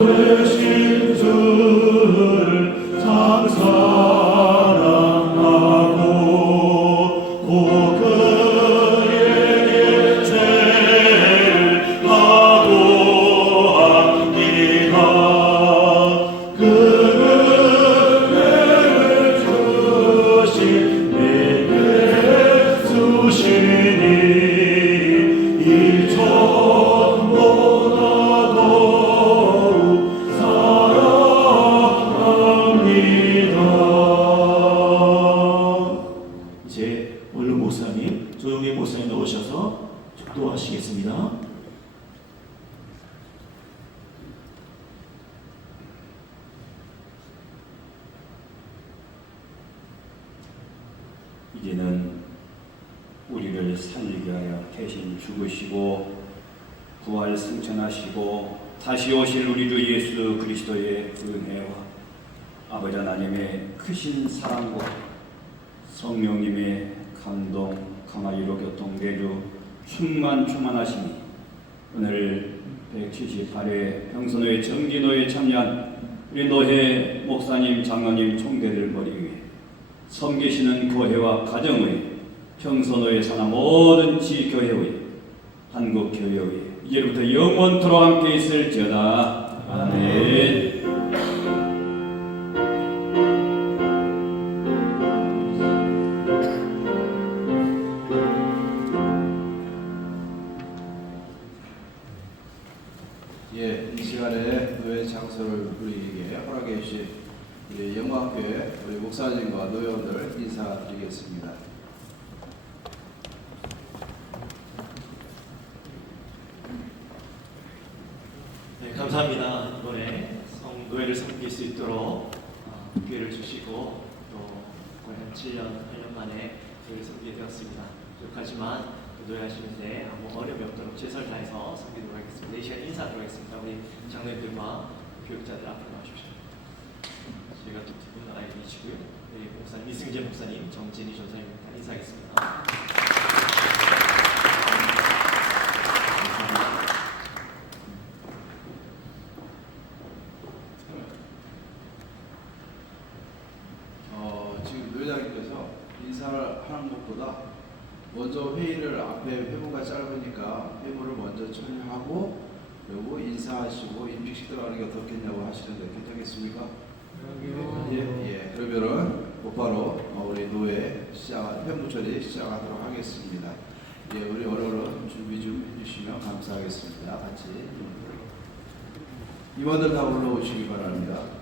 되신 줄참 사 나오셔서 축도하시겠습니다. 이제는 우리를 살리게 하여 대신 죽으시고 부활 승천하시고 다시 오실 우리 주 예수 그리스도의 은혜와 아버지 하나님의 크신 사랑과 성령님의 감동 강하이로 교통 내주 충만 충만하시니 오늘 178회 평선회 정기노에 참여한 우리 노회 목사님 장로님 총대를 머리 위에 섬기시는 교회와 가정의 평선호에 사는 모든 지교회의 한국교회의 이제부터 영원토록 함께 있을지어다. 아멘 예, 이 시간에 노예 장소를 우리에게 허락해 주신 우리 영광교회 우리 목사님과 노회원들 인사드리겠습니다. 네, 감사합니다. 이번에 성 노예를 섬길 수 있도록 어, 기회를 주시고 또 거의 한 7년, 8년 만에 교회를 섬기게 되었습니다. 부족하지만 노예하시는데 아무 어려움이 없도록 최선을 다해서 섬기도록 하겠습니다. 이 시간 인사하도록 하겠습니다. 우리 장로님들과 교육자들 앞으로 나와주십시오. 저희가 또 두 분 나라에 계시고요. 네, 목사님 이승재 목사님, 정진희 전사님입니다. 인사하겠습니다. 어, 인사를 하는 것보다 먼저 회의를 앞에 회부가 짧으니까 회부를 먼저 처리하고 그리고 인사하시고 인픽식 들어가는 게 어떻겠냐고 하시는데 괜찮겠습니까? 예, 예. 그러면은 곧바로 어, 우리 노예 시작, 회부 처리 시작하도록 하겠습니다. 예, 우리 어려운 준비 좀 해주시면 감사하겠습니다. 같이. 임원들 다 올라오시기 바랍니다.